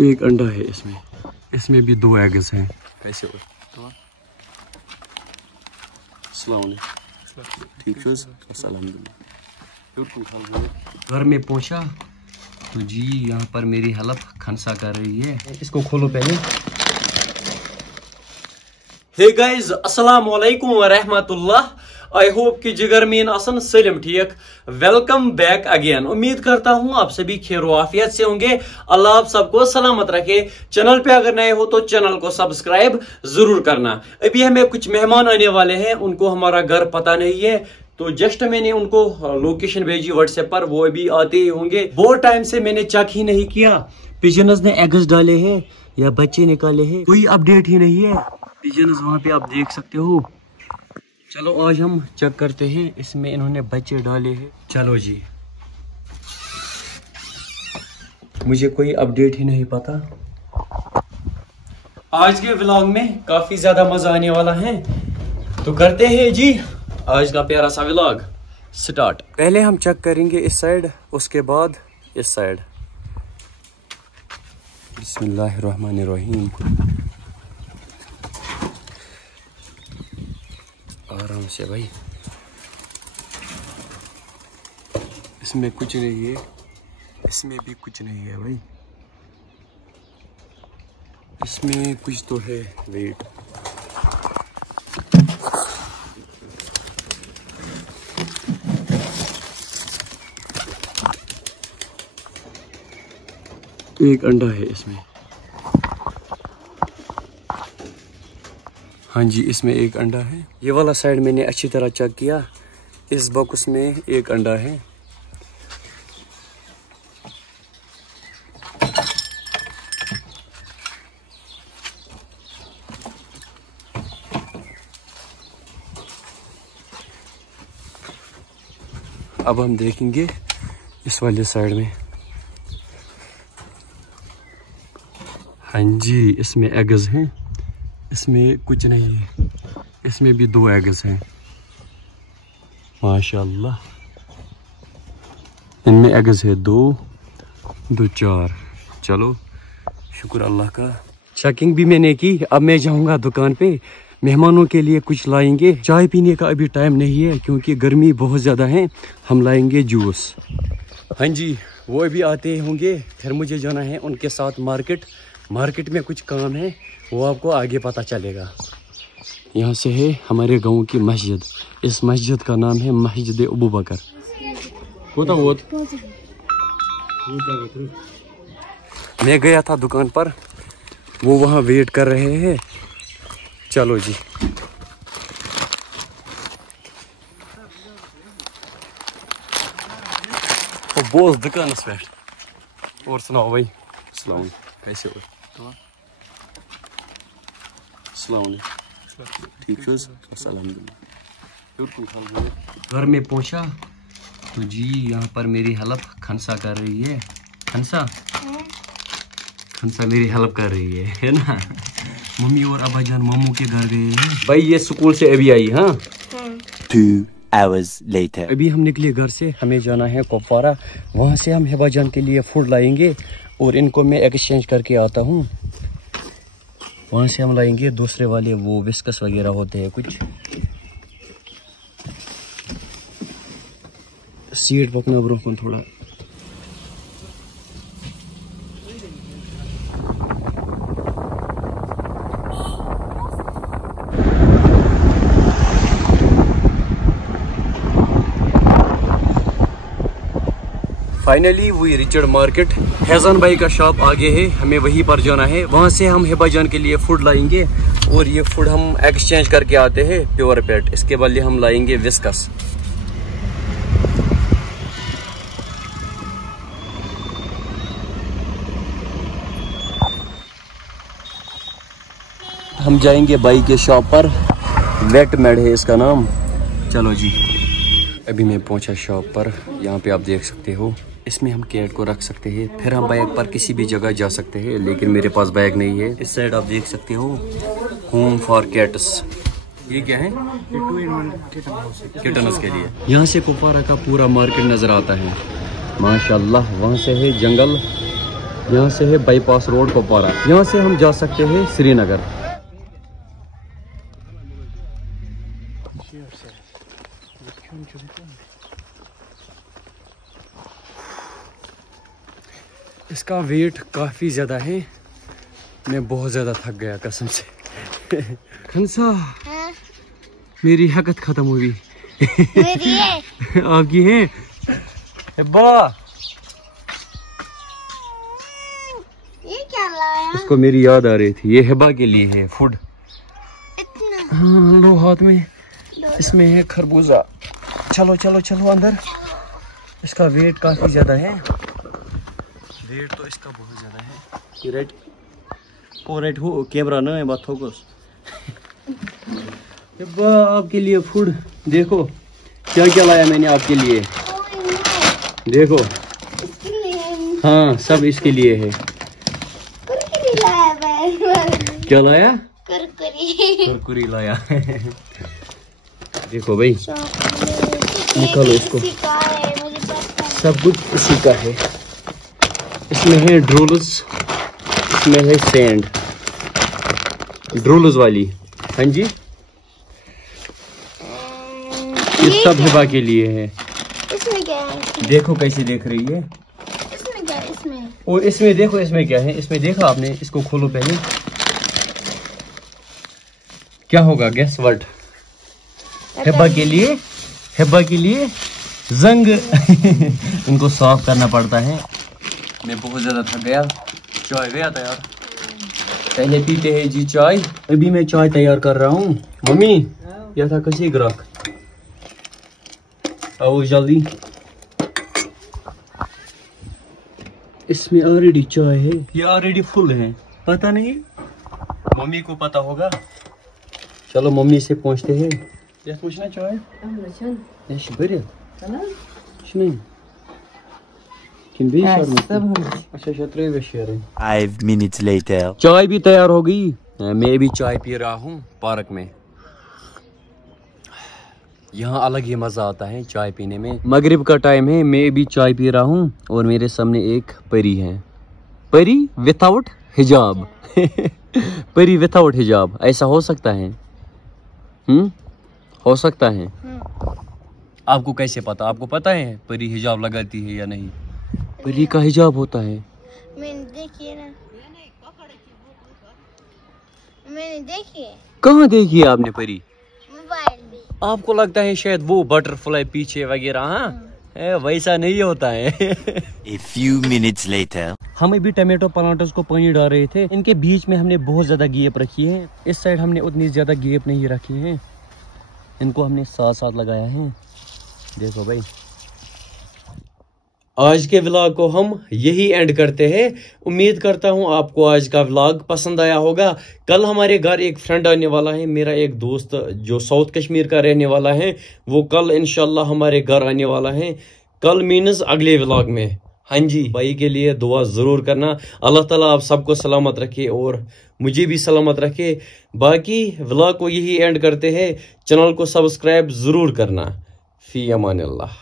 एक अंडा है इसमें, इसमें भी 2 एग्स हैं। कैसे हो? ठीक है, घर में पहुंचा तो जी यहाँ पर मेरी हेल्प खनसा कर रही है। इसको खोलो पहले। हे गाइस, अस्सलाम वालेकुम व रहमतुल्लाह। आई होप कि जिगर मीन असन सलिम ठीक। Welcome back again. उम्मीद करता हूँ आप सभी खैर आफियत से होंगे। अल्लाह आप सबको सलामत रखे। चैनल पे अगर नए हो तो चैनल को सब्सक्राइब जरूर करना। अभी हमें कुछ मेहमान आने वाले हैं, उनको हमारा घर पता नहीं है, तो जस्ट मैंने उनको लोकेशन भेजी व्हाट्सएप पर, वो अभी आते ही होंगे। बहुत टाइम से मैंने चेक ही नहीं किया पिजन्स ने एग्स डाले हैं या बच्चे निकाले हैं, कोई अपडेट ही नहीं है। पिजन्स वहां पे आप देख सकते हो। चलो आज हम चेक करते हैं, इसमें इन्होंने बच्चे डाले हैं। चलो जी, मुझे कोई अपडेट ही नहीं पता। आज के व्लॉग में काफी ज्यादा मजा आने वाला है, तो करते हैं जी आज का प्यारा सा व्लॉग स्टार्ट। पहले हम चेक करेंगे इस साइड, उसके बाद इस साइड। बिस्मिल्लाहिर्रहमानिर्रहीम। आराम से भाई, इसमें कुछ नहीं है, इसमें भी कुछ नहीं है भाई, इसमें कुछ तो है। वेट, एक अंडा है इसमें। हाँ जी, इसमें एक अंडा है। ये वाला साइड मैंने अच्छी तरह चेक किया, इस बॉक्स में एक अंडा है। अब हम देखेंगे इस वाले साइड में। हाँ जी, इसमें एग्स हैं, इसमें कुछ नहीं है, इसमें भी 2 एग्स हैं माशाल्लाह। इनमें एग्स है 2 2 4। चलो शुक्र अल्लाह का। चेकिंग भी मैंने की। अब मैं जाऊंगा दुकान पे, मेहमानों के लिए कुछ लाएंगे। चाय पीने का अभी टाइम नहीं है क्योंकि गर्मी बहुत ज़्यादा है। हम लाएंगे जूस। हाँ जी, वो अभी आते होंगे, फिर मुझे जाना है उनके साथ मार्केट। मार्केट में कुछ काम है, वो आपको आगे पता चलेगा। यहाँ से है हमारे गांव की मस्जिद। इस मस्जिद का नाम है मस्जिद अबू बकर। मैं गया था दुकान पर, वो वहाँ वेट कर रहे हैं। चलो जी, तो बोस दुकान पे। और सुनाओ भाई, सलाम कैसे हो? ठीक है, घर में पहुंचा तो जी यहाँ पर मेरी हेल्प खनसा कर रही है। खनसा मेरी हेल्प कर रही है ना। मम्मी और अब्बा जान मामू के घर गए हैं भाई, ये स्कूल से अभी आई। हाँ, 2 hours later। अभी हम निकले घर से, हमें जाना है कुपवारा। वहाँ से हम हिबा जान के लिए फूड लाएंगे और इनको मैं एक्सचेंज करके आता हूँ। वहाँ से हम लाएंगे दूसरे वाले, वो विस्कस वगैरह होते हैं कुछ। सीट पकना ब्रो को थोड़ा। Finally we reached market. Faizan भाई का शॉप आगे है, हमें वहीं पर जाना है। वहां से हम हिबा जान के लिए फूड लाएंगे और ये फूड हम एक्सचेंज करके आते हैं प्योर पेट। इसके बदले हम लाएंगे विस्कस। हम जाएंगे बाई के शॉप पर, वेट मेड है इसका नाम। चलो जी, अभी मैं पहुंचा शॉप पर। यहाँ पे आप देख सकते हो, इसमें हम कैट को रख सकते हैं, फिर हम बाइक पर किसी भी जगह जा सकते हैं, लेकिन मेरे पास बैग नहीं है। इस साइड आप देख सकते हो, होम फॉर कैट्स। ये क्या है? ये 2-in-1 किटन्स के लिए। यहाँ से कुपवारा का पूरा मार्केट नजर आता है माशाल्लाह। वहाँ से है जंगल यहाँ से है बाईपास रोड कुपवारा। यहाँ से हम जा सकते हैं श्रीनगर। इसका वेट काफी ज्यादा है। मैं बहुत ज्यादा थक गया कसम से। खनसा मेरी हकत खत्म हुई। मेरी है। आपकी है हिब्बा। ये क्या लाया? उसको मेरी याद आ रही थी। ये हिब्बा के लिए है फूड। इतना हाँ लो हाथ में। इसमें है खरबूजा। चलो चलो चलो अंदर। इसका वेट काफी ज्यादा है। वेट तो इसका बहुत ज्यादा है। ये राइट ओ राइट हो कैमरा ना है बात फोकस। हिब्बा आपके लिए फूड देखो क्या क्या लाया मैंने आपके लिए। देखो इसके लिए। हाँ सब इसके लिए है। कुरकुरी लाया मैं। क्या लाया? कुरकुरी। कुरकुरी लाया। देखो भाई निकालो इसको। सब कुछ इसी का है। इसमें है ड्रोल्स। इसमें है सैंड ड्रोल्स वाली। हाँ जी ये सब हिबा के लिए है। इसमें क्या है? देखो कैसे देख रही है। इसमें क्या है? इसमें और इसमें देखो इसमें क्या है। इसमें देखा आपने? इसको खोलो पहले। क्या होगा गेस व्हाट? हिबा के लिए। हिबा के लिए जंग। इनको साफ करना पड़ता है। मैं बहुत ज्यादा थक गया। चाय गया तैयार। पहले पीते हैं जी चाय। अभी मैं चाय तैयार कर रहा हूँ। मम्मी यह था कसी ग्राहक। आओ जल्दी। इसमें ऑलरेडी चाय है। ये ऑलरेडी फुल है। पता नहीं मम्मी को पता होगा। चलो मम्मी से पूछते हैं। यह पूछना चाय अच्छा 5 minutes later. चाय भी तैयार हो गई। मैं भी चाय पी रहा हूँ पार्क में। यहाँ अलग ही मजा आता है चाय पीने में। मगरिब का टाइम है। मैं भी चाय पी रहा हूँ और मेरे सामने एक परी है। परी विदाउट हिजाब। परी विदाउट हिजाब। ऐसा हो सकता है? हो सकता है। आपको कैसे पता? आपको पता है परी हिजाब लगाती है या नहीं? परी का हिजाब होता है। मैंने देखी है ना। मैंने देखी है। कहाँ देखी है आपने परी? मोबाइल में। आपको लगता है शायद वो बटरफ्लाई पीछे वगैरह। हाँ वैसा नहीं होता है। A few minutes later. हम अभी टमाटो प्लांटर्स को पानी डाल रहे थे। इनके बीच में हमने बहुत ज्यादा गैप रखी है। इस साइड हमने उतनी ज्यादा गैप नहीं रखी है। इनको हमने साथ साथ लगाया है। देखो भाई आज के व्लॉग को हम यही एंड करते हैं। उम्मीद करता हूं आपको आज का व्लॉग पसंद आया होगा। कल हमारे घर एक फ्रेंड आने वाला है। मेरा एक दोस्त जो साउथ कश्मीर का रहने वाला है वो कल इंशाल्लाह हमारे घर आने वाला है। कल मीन्स अगले व्लॉग में। हाँ जी भाई के लिए दुआ जरूर करना। अल्लाह ताला आप सबको सलामत रखे और मुझे भी सलामत रखे। बाकी व्लॉग को यही एंड करते हैं। चैनल को सब्सक्राइब जरूर करना। फी अमान अल्लाह।